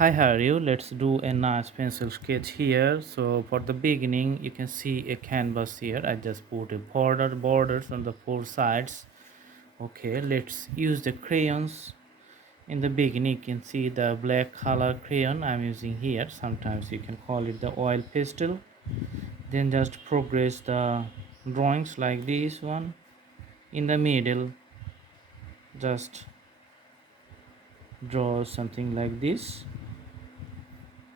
Hi, how are you? Let's do a nice pencil sketch here. So for the beginning, you can see a canvas here. I just put a borders on the four sides. Okay, let's use the crayons. In the beginning, you can see the black color crayon I'm using here. Sometimes you can call it the oil pastel. Then just progress the drawings like this one. In the middle, just draw something like this.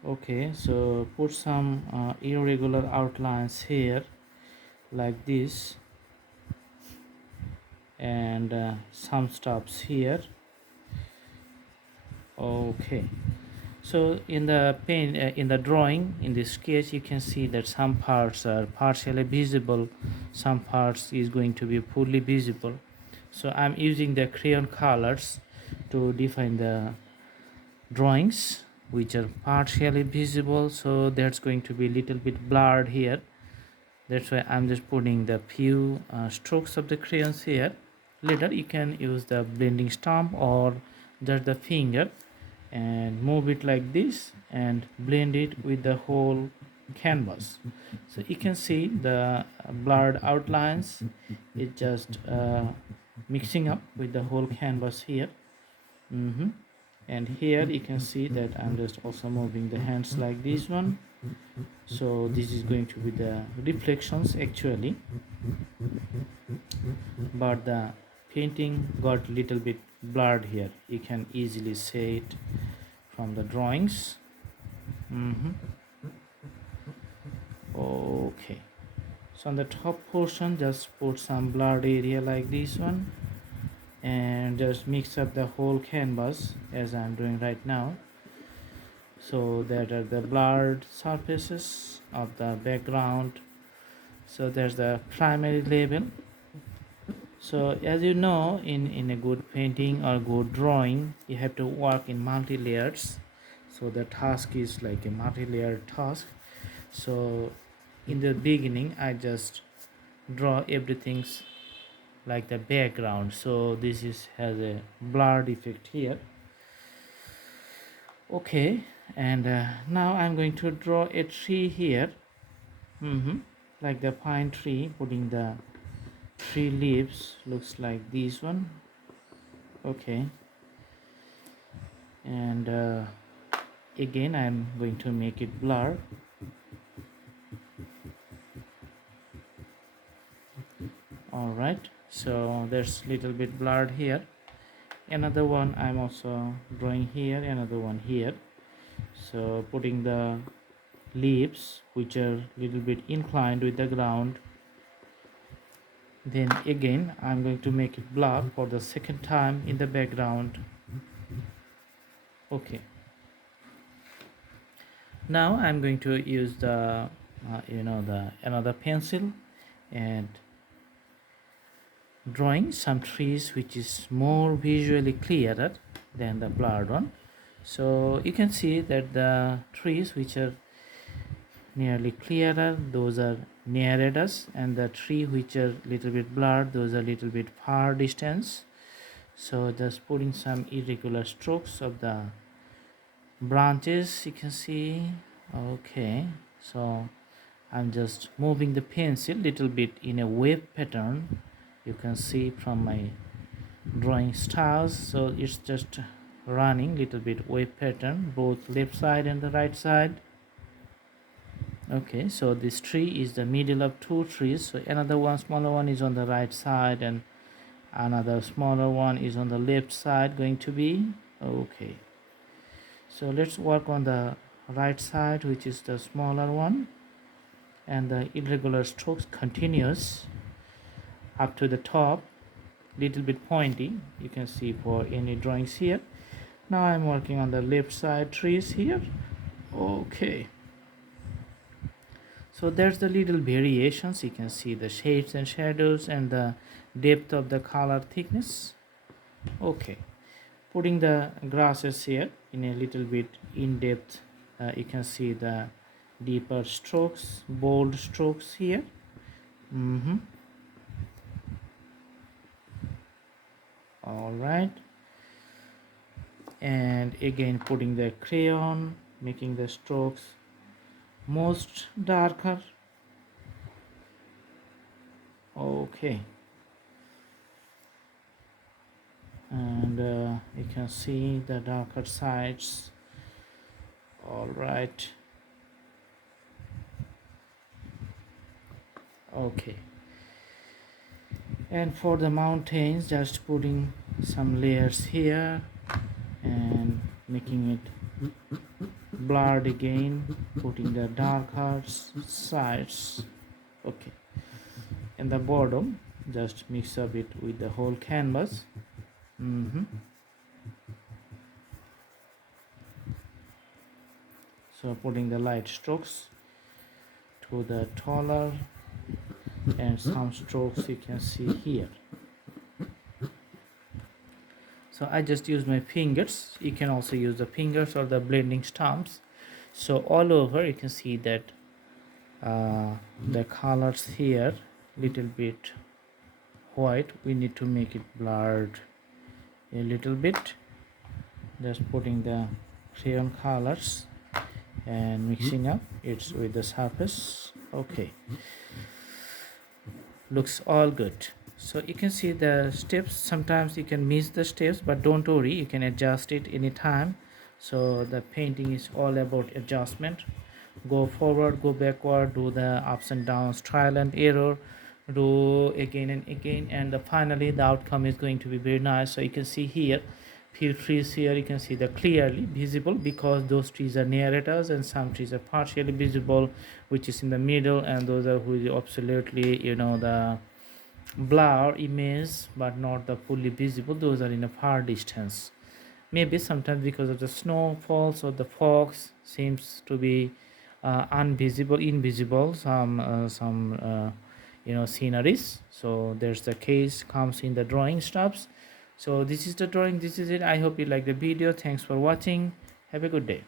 Okay, so put some irregular outlines here like this, and some stops here. Okay, so in the pen in the drawing, in this sketch, you can see that some parts are partially visible, some parts is going to be fully visible. So I'm using the crayon colors to define the drawings which are partially visible, so that's going to be a little bit blurred here. That's why I'm just putting the few strokes of the crayons here. Later you can use the blending stump or just the finger and move it like this and blend it with the whole canvas. So you can see the blurred outlines is just mixing up with the whole canvas here. And here you can see that I'm just also moving the hands like this one. So this is going to be the reflections actually, but the painting got little bit blurred here. You can easily see it from the drawings. Okay, so on the top portion just put some blurred area like this one and just mix up the whole canvas as I'm doing right now, so that are the blurred surfaces of the background. So there's the primary level. So as you know, in a good painting or good drawing, you have to work in multi-layers. So the task is like a multi-layered task. So in the beginning, I just draw everything's like the background. So this is has a blurred effect here. Okay, and now I'm going to draw a tree here. Like the pine tree, putting the tree leaves looks like this one. Okay, and again I'm going to make it blur. All right, so there's little bit blurred here. Another one I'm also drawing here, another one here. So putting the leaves which are little bit inclined with the ground. Then again I'm going to make it blur for the second time in the background. Okay, now I'm going to use the the another pencil and drawing some trees which is more visually clearer than the blurred one. So you can see that the trees which are nearly clearer, those are nearer us, and the tree which are little bit blurred, those are little bit far distance. So just putting some irregular strokes of the branches, you can see. Okay, so I'm just moving the pencil little bit in a wave pattern. You can see from my drawing styles, so it's just running little bit wave pattern both left side and the right side. Okay, so this tree is the middle of two trees, so another one smaller one is on the right side and another smaller one is on the left side going to be. Okay, so let's work on the right side, which is the smaller one, and the irregular strokes continuous up to the top, little bit pointy, you can see for any drawings here. Now I'm working on the left side trees here. Okay, so there's the little variations. You can see the shades and shadows and the depth of the color thickness. Okay, putting the grasses here in a little bit in depth. You can see the deeper strokes, bold strokes here. All right, and again putting the crayon, making the strokes most darker. Okay, and you can see the darker sides. All right. Okay, and for the mountains, just putting some layers here and making it blurred again, putting the darker sides. Okay, and the bottom, just mix up it with the whole canvas. So putting the light strokes to the taller, and some strokes you can see here. So I just use my fingers. You can also use the fingers or the blending stumps. So all over you can see that the colors here little bit white. We need to make it blurred a little bit. Just putting the crayon colors and mixing up it with the surface. Okay, looks all good. So you can see the steps. Sometimes you can miss the steps, but don't worry, you can adjust it anytime. So the painting is all about adjustment. Go forward, go backward, do the ups and downs, trial and error, do again and again, and finally the outcome is going to be very nice. So you can see here few trees here, you can see they're clearly visible because those trees are near at us, and some trees are partially visible, which is in the middle, and those are who is absolutely, you know, the blur image but not the fully visible. Those are in a far distance. Maybe sometimes because of the snowfalls or the fogs seems to be invisible some you know, sceneries. So there's the case comes in the drawing stuffs. So this is the drawing, this is it. I hope you like the video. Thanks for watching. Have a good day.